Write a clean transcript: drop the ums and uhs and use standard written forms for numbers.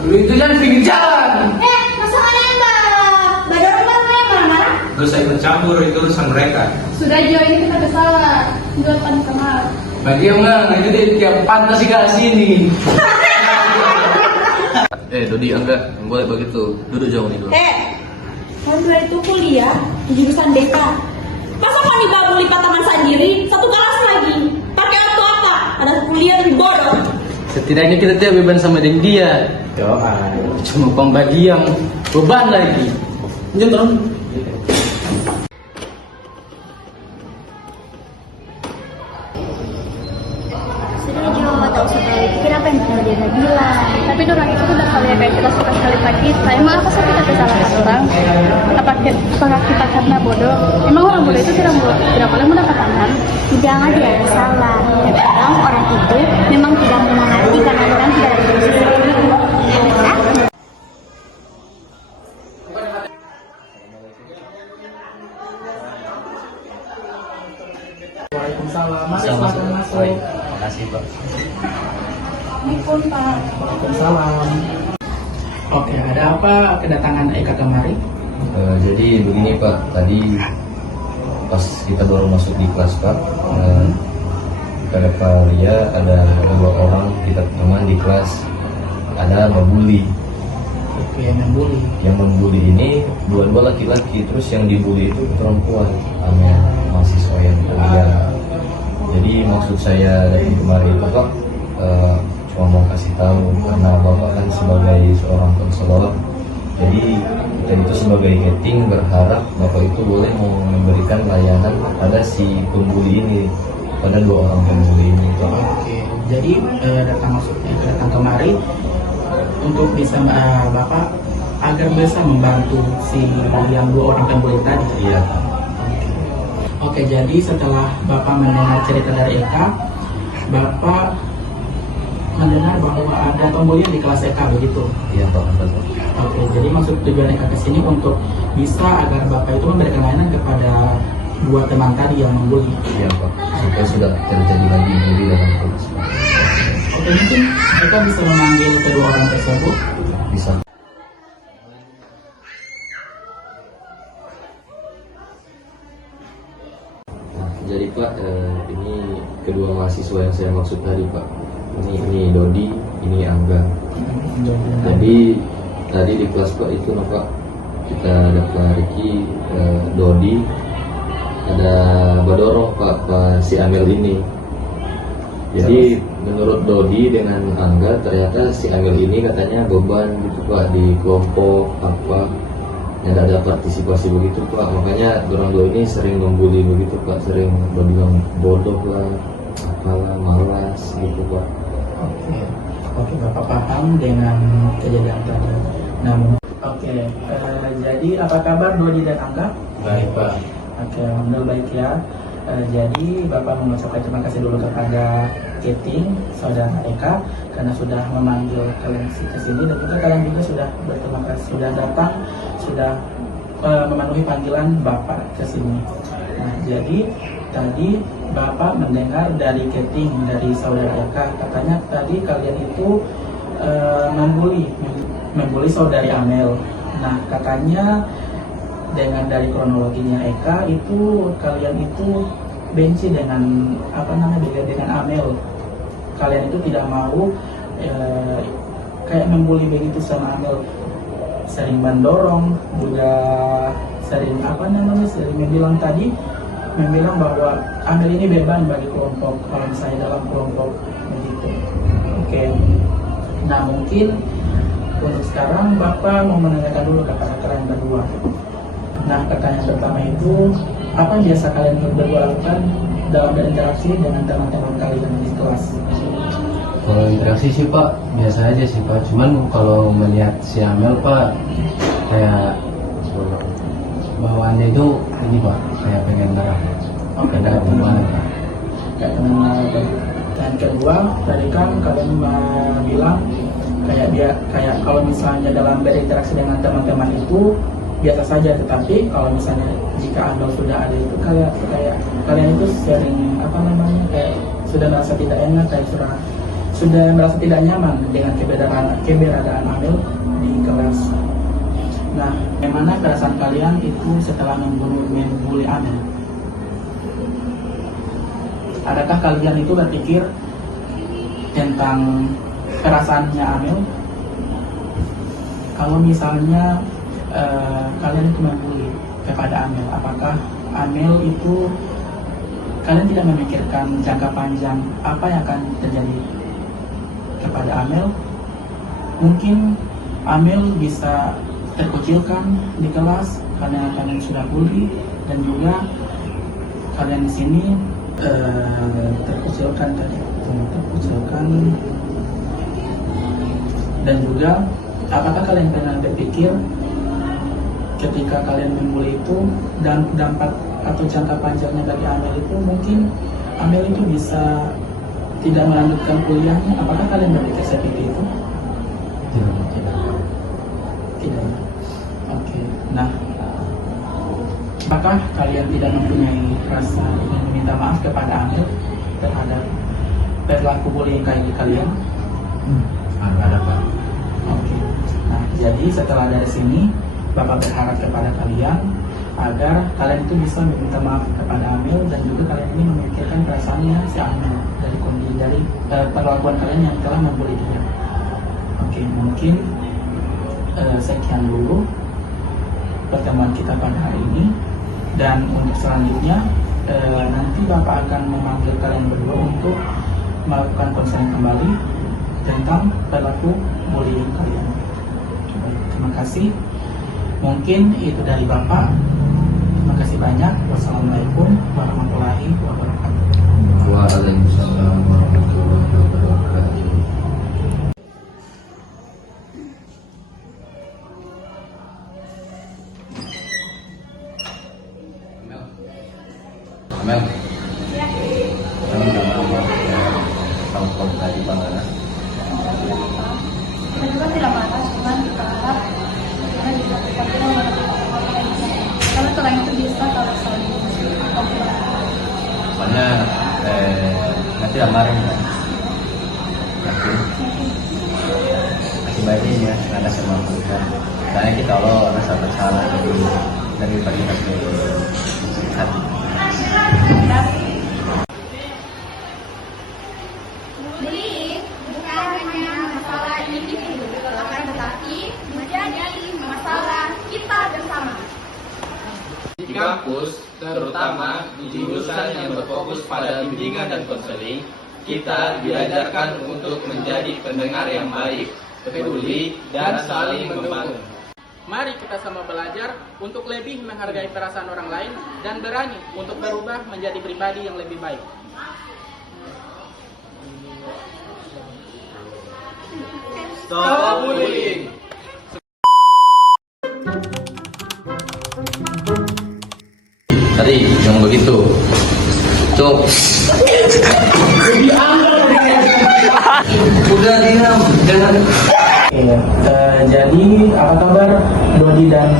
Lu itu jangan pinggir jalan. Masa mana Mbak? Mbak Doro marah-marah? Gak usah ikut campur, itu urusan mereka. Sudah Jo, ini kita bersalah. Jualan kamar. Bagi yang itu dia tiap pantas sih kasih ini. Dodi, enggak boleh begitu. Duduk jauh nih dulu. Kalian itu kuliah di jurusan BK. Masa mau dibabuli teman sendiri? Satu kelas lagi. Pakai waktu apa? Ada kuliah lebih bodoh. Setidaknya kita tidak beban sama dengan dia. Cuma pembagian beban lagi. Jangan. Sudah Jo, tak usah tahu pikir apa yang pernah dia bilang. Tapi orang itu sudah kalian kayak kita suka sekali pagi. Saya emang apa sih kita kesalahan orang? Apakah kita karena bodoh? Emang orang bodoh itu tidak boleh mendapatkan? Jangan dia ada salah. Kadang orang itu memang tidak mengerti karena orang tidak ada posisi itu. Waalaikumsalam. Masuk. Makasih Pak. Assalamualaikum Pak. Waalaikumsalam. Oke, ada apa kedatangan Eka kemari? Jadi begini Pak, tadi pas kita baru masuk di kelas Pak, pada Pak Ria ada 2 orang kita teman di kelas, ada membuli. Oke, membuli. Yang membuli ini dua laki-laki, terus yang dibully itu perempuan, namanya mahasiswa yang kuliah. Jadi maksud saya dari kemarin itu Pak, cuma mau kasih tahu karena Bapak kan sebagai seorang konselor, jadi kita itu sebagai rating berharap Bapak itu boleh mau memberikan layanan pada si pembuli ini, pada 2 orang pembuli ini Pak. Oke, jadi datang kemari untuk bisa Bapak agar bisa membantu si yang 2 orang pembuli tadi. Iya. Oke, jadi setelah Bapak mendengar cerita dari Eka, Bapak mendengar bahwa ada pembulian di kelas Eka, begitu? Iya Pak, betul. Oke, jadi maksud tujuan Eka ke sini untuk bisa agar Bapak itu memberikan layanan kepada 2 teman tadi yang membuli. Iya Pak, supaya sudah terjadi lagi bully dalam kelas Pak. Oke, mungkin Eka bisa memanggil kedua orang tersebut. Bisa. Jadi Pak, ini kedua mahasiswa yang saya maksud tadi Pak. Ini Dodi, ini Angga. Jadi tadi di kelas Pak itu Pak, kita ada Pak Riki, Dodi, ada Badoro Pak si Amel ini. Jadi menurut Dodi dengan Angga ternyata si Amel ini katanya beban gitu Pak di kelompok apa. Tidak ada partisipasi begitu Pak, makanya orang tua ini sering membuli begitu Pak, sering bilang bodoh lah, apalah, malas gitu Pak. Oke, Bapak paham dengan kejadian tadi. Namun, jadi apa kabar Dodi dan Angga? Baik Pak. Oke, alhamdulillah baik ya. Jadi Bapak mengucapkan terima kasih dulu kepada Keting, saudara Eka, karena sudah memanggil kalian ke sini, dan juga kalian juga sudah berterima kasih, sudah datang, sudah memenuhi panggilan Bapak ke sini. Nah, jadi tadi Bapak mendengar dari Keting, dari saudara Eka, katanya tadi kalian itu membuli saudari Amel. Nah, katanya dengan dari kronologinya Eka itu kalian itu benci dengan dengan Amel. Kalian itu tidak mau kayak membuli begitu sama Amel, sering mendorong, juga sering sering membilang bahwa Amel ini beban bagi kelompok kalau misalnya dalam kelompok begitu. Oke. Nah, mungkin untuk sekarang Bapak mau menanyakan dulu kepada kalian berdua. Nah, pertanyaan pertama itu, apa yang biasa kalian berdua lakukan dalam berinteraksi dengan teman-teman kalian di kelas? Kalau interaksi sih Pak, biasa aja sih Pak. Cuman kalau melihat si Amel Pak, kayak bawaannya itu ini Pak, kayak pengen marah. Oke, ada hubungan. Kayak pengen marah. Dan kedua, tadi kan kalian bilang kayak kalau misalnya dalam berinteraksi dengan teman-teman itu biasa saja, tetapi kalau misalnya jika Anda sudah ada itu kayak kalian itu sering kayak sudah merasa tidak enak, kayak sudah merasa tidak nyaman dengan keberadaan Amel di kelas. Nah, bagaimana perasaan kalian itu setelah membuli Amel? Adakah kalian itu berpikir tentang perasaannya Amel? Kalau misalnya kalian itu membuli kepada Amel, apakah Amel itu kalian tidak memikirkan jangka panjang apa yang akan terjadi kepada Amel? Mungkin Amel bisa terkucilkan di kelas karena kalian sudah bully, dan juga kalian di sini terkucilkan, dan juga apakah kalian pernah berpikir ketika kalian membuli itu dan dampak atau jangka panjangnya bagi Amel itu, mungkin Amel itu bisa tidak melanjutkan kuliahnya? Apakah kalian berpikir seperti itu? Tidak. Oke. Nah, apakah kalian tidak mempunyai rasa ingin meminta maaf kepada Amel terhadap perilaku bullying kayak kalian? Ada Pak. Oke. Nah, jadi setelah dari sini, Bapak berharap kepada kalian agar kalian itu bisa meminta maaf kepada Amel, dan juga kalian ini memikirkan perasaannya si Amel dari kondisi dari perlakuan kalian yang telah membuli dia. Oke, mungkin sekian dulu pertemuan kita pada hari ini, dan untuk selanjutnya nanti Bapak akan memanggil kalian berdua untuk melakukan konseling kembali tentang perilaku bullying kalian. Terima kasih. Mungkin itu dari Bapak. Terima kasih banyak. Wassalamualaikum warahmatullahi wabarakatuh. Waalaikumsalam warahmatullahi wabarakatuh. Amel, kamu udah maaf ya telepon tadi Bang. Kita juga tidak marah, cuman kita harap karena di satu satu karena setelah itu bisa kalau saling Soalnya nanti lamarin kan. Masih baiknya ya, nggak ada sama kita. Soalnya kita lo rasa bersalah dari kita sebagai hati. Bullying bukan hanya masalah individu, akan tetapi menjadi masalah kita bersama. Di kampus, terutama di jurusan yang berfokus pada bimbingan dan konseling, kita diajarkan untuk menjadi pendengar yang baik, peduli, dan saling membantu. Mari kita sama belajar untuk lebih menghargai perasaan orang lain dan berani untuk berubah menjadi pribadi yang lebih baik. Stop bullying! Tadi yang begitu. Cok. Udah diam, jangan. Jadi apa kabar Dodi dan